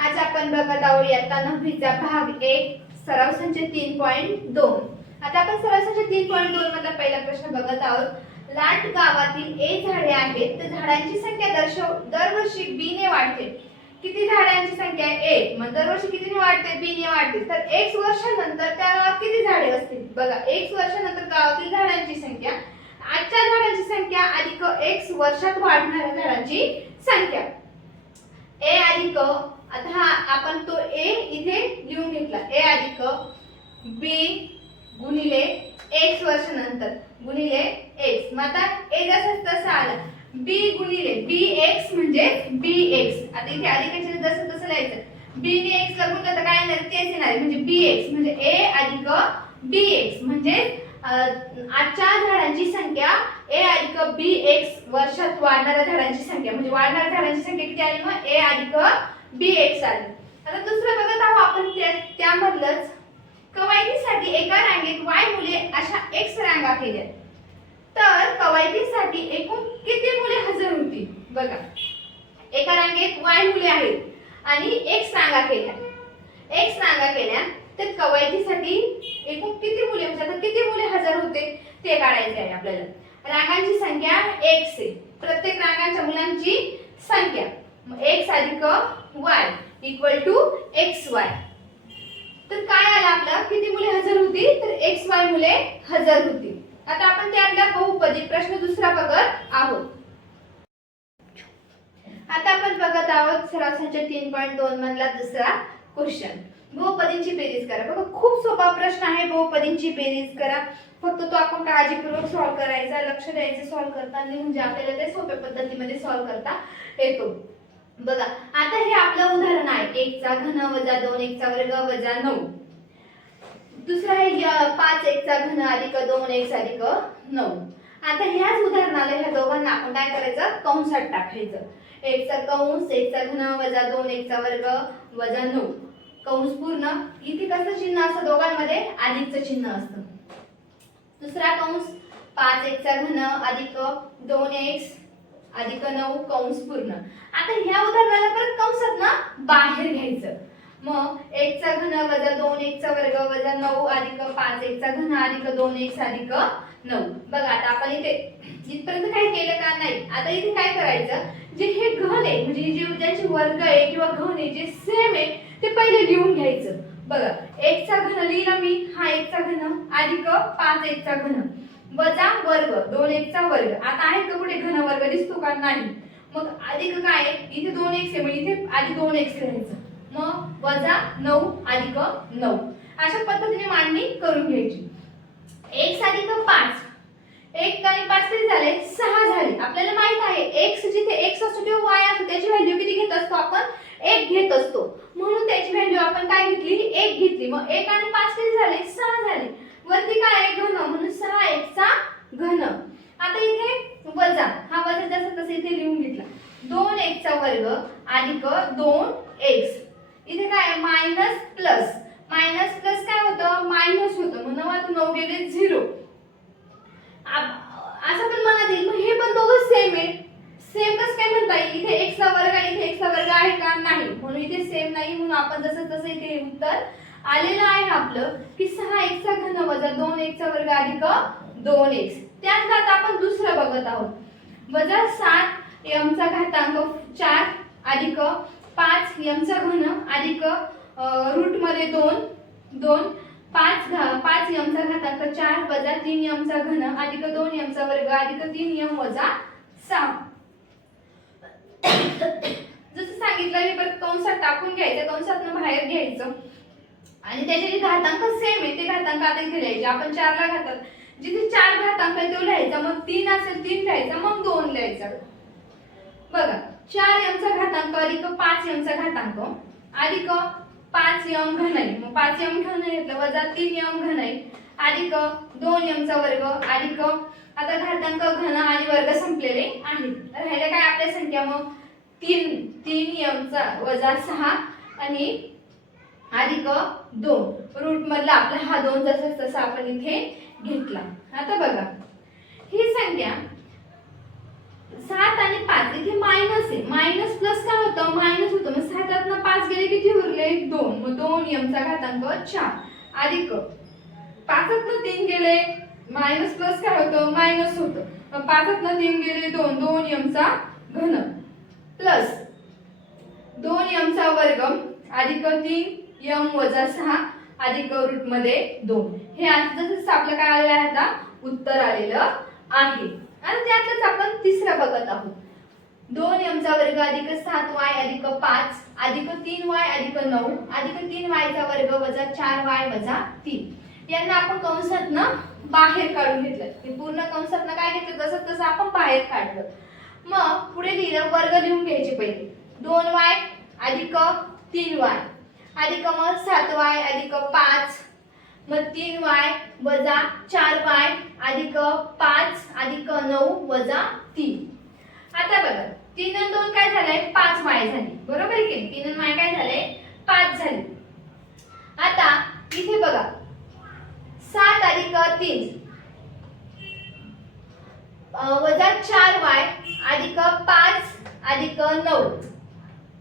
आज आपण बघत आहोत इयत्ता 9वीचा भाग 1 सराव संच 3.2. आता आपण सराव संच 3.2 मधला पहिला प्रश्न बघत आहोत. लाट गावातील ए झाडे आहेत तर झाडांची संख्या दरवर्षी बी ने वाढते. किती झाडांची संख्या ए मग दरवर्षी कितीने वाढते बी ने वाढते. तर x वर्षानंतर त्या गावात किती झाडे असतील बघा. x वर्षानंतर गावातील झाडांची संख्या आजच्या झाडांची संख्या अधिक x वर्षात वाढणाऱ्या झाडांची संख्या. ए अधिक आता हा आपण तो ए इथे लिहून घेतला. ए अधिक बी गुणिले x वर्षानंतर गुणिले x. मग आता ए जसं तसं आला बी गुणिले bx म्हणजे bx. आता इथे अधिकाचे जसं तसं लिहायचं. b ने x ला गुणलं तर काय येणार तेच येणार आहे म्हणजे bx म्हणजे a अधिक bx म्हणजे आजच्या झाडांची संख्या a अधिक bx वर्षात वाढणाऱ्या झाडांची संख्या म्हणजे वाढणाऱ्या झाडांची संख्या किती आली मग a अधिक bx आली. आता दुसरं बघत आहोत आपण त्यामधलंच कवायतीसाठी एका रांगेत y मुले अशा x रांगा केल्या तर कवायतीसाठी एकूण किती मुले हजर होती बघा. एका रांगेत y मुले आहेत आणि x रांगा केल्या तर कवायतीसाठी एकूण किती मुले म्हणजे किती मुले हजर होते ते काढायचे आहे आपल्याला. रांगांची संख्या x आहे. प्रत्येक रांगांच्या मुलांची संख्या x अधिक y इक्वल टू xy. तर काय आलं आपलं किती मुले हजर होती तर xy मुले हजर होती. आता आपण त्यातला बहुपदी प्रश्न दुसरा बघत आहोत. आता आपण बघत आहोत सराव संच 3.2 मधला दुसरा क्वेश्चन. बहुपदींची बेरीज करा. बघा खूप सोपा प्रश्न आहे. बहुपदींची बेरीज करा. फक्त तो आपण काळजीपूर्वक सॉल्व करायचा, लक्ष द्यायचं सॉल्व करताना म्हणजे आपल्याला ते सोप्या पद्धतीमध्ये सॉल्व करता येतो. बघा आता हे आपलं उदाहरण आहे 1 चा घन वजा 2 x चा वर्ग वजा 9. दुसरा आहे 5 x चा घन अधिक 2 x अधिक 9. आता ह्याच उदाहरणाला ह्या दोघांना आपण काय करायचं कंसात टाकायचं. 1 चा कंस 1 चा घन वजा 2 x चा वर्ग वजा 9 कंस पूर्ण. इथे कसं चिन्ह असतं दोघांमध्ये अधिकचं चिन्ह असतं. दुसरा कंस 5 x चा घन अधिक 2x अधिक 9 कंस पूर्ण. आता ह्या उदाहरणाला परत कंसात ना बाहेर घ्यायचं. मग 1 चा घन वजा 2x चा वर्ग वजा 9 अधिक 5x चा घन अधिक 2x अधिक 9. बघा आता आपण इथे इथपर्यंत काय केलं का नाही. आता इथे काय करायचं जे हे घन आहे म्हणजे जे ज्याचे वर्ग आहे किंवा घन आहे जे सेम आहे ते पहिले लिहून घ्यायचं. बघा 1 चा घन लिहिला मी. हा 1 चा घन अधिक 5x चा घन वजा वर्ग 2x चा वर्ग. आता आहे का कुठे घन वर्ग दिसतो का नाही. मग अधिक काय इथे 2x आहे मग इथे आधी 2x लिहायचं. मग वजा 9 अधिक 9 अशा पद्धतीने मांडणी करून घ्यायची. x अधिक 5 1 आणि 5 किती झाले 6 झाले. आपल्याला माहित आहे x जिथे x असतो किंवा y असतो त्याची व्हॅल्यू किती घेत असतो आपण 1 घेत असतो. म्हणून त्याची व्हॅल्यू आपण काय घेतली 1 घेतली. मग 1 आणि 5 किती झाले 6 झाले. वरती काय आहे घन म्हणून 6x चा घन. आता इथे वजा हा वजा जसं तसं इथे लिहून घेतला. 2x चा वर्ग अधिक 2x. इथे काय मायनस प्लस काय होतं मायनस होतं. मग 9 गेले 0 असं पण मनात येईल. मग हे पण दोघं सेम आहे. सेम कसं काय म्हणता येईल. इथे x चा वर्ग आहे इथे x चा वर्ग आहे का नाही म्हणून इथे सेम नाही. म्हणून आपण जसं तसं इथे उत्तर आलेलं आहे आपलं की 6x चा घन वजा 2x चा वर्ग अधिक 2x. त्याच आता आपण दुसरं बघत आहोत. वजा 7m चा घातांक 4 अधिक 5m चा घन अधिक रूट मध्ये 2 5m चा घातांक 4 वजा 3m चा घन अधिक 2m चा वर्ग अधिक 3m वजा 6. जसं सांगितलं मी परत कंसात टाकून घ्यायचं. कंसातनं बाहेर घ्यायचं आणि त्याचे जे घातांक सेम आहे ते घातांक आता इथे लिहायचे. आपण 4 ला घातात जिथे 4 घातांक आहे तो लिहायचा. मग 3 असेल 3 लिहायचा मग 2 लिहायचा. बघा 4m चा घातांक अधिक 5m चा घातांक अधिक 5m घन आहे. मग 5m घन घेतलं वजा 3m घन आहे अधिक 2m चा वर्ग अधिक आता घातांक घन आणि वर्ग संपलेले आहेत. राहिलं काय आपल्या संख्या मग 3m चा वजा 6 आणि अधिक 2 रूट मधला आपला हा 2 जसं तसं आपण इथे घेतला. आता बघा ही संख्या 7 आणि 5 इथे मायनस आहे. मायनस प्लस काय होतं मायनस होतं. मग 7 5 गेले की यमचा घातांक 4 अधिक 5तनं 3 गेले मायनस प्लस काय होतं मायनस होतं, मग 5तनं 3 गेले 2 2 यमचा घन प्लस 2 यमचा वर्ग अधिक 3 यम वजा 6 अधिक रूट मध्ये 2. हे आता जसं आपलं काय आलेलं आहे आता उत्तर आलेलं आहे. आणि त्यातच आपण तिसरं बघत आहोत. 2 यमचा वर्ग अधिक 7y अधिक 5 अधिक 3y अधिक 9 अधिक 3y चा वर्ग वजा 4y वजा 3. यांना आपण कंसातनं बाहेर काढून घेतलं. हे पूर्ण कंसातनं काय घेतलं तसं तसं आपण बाहेर काढलं. मग पुढे लिहिलं वर्ग लिहून घ्यायचे पहिले. 2y अधिक 3y अधिक मग 7y अधिक 5 मग 3y वजा 4y अधिक 5 अधिक 9 वजा 3. आता बघा 3 आणि 2 काय झालंय 5y झाली, बरोबर आहे की 3 आणि y काय झाले 5 झाले. आता इथे बघा 7 अधिक 3 वजा 4y अधिक 5 अधिक 9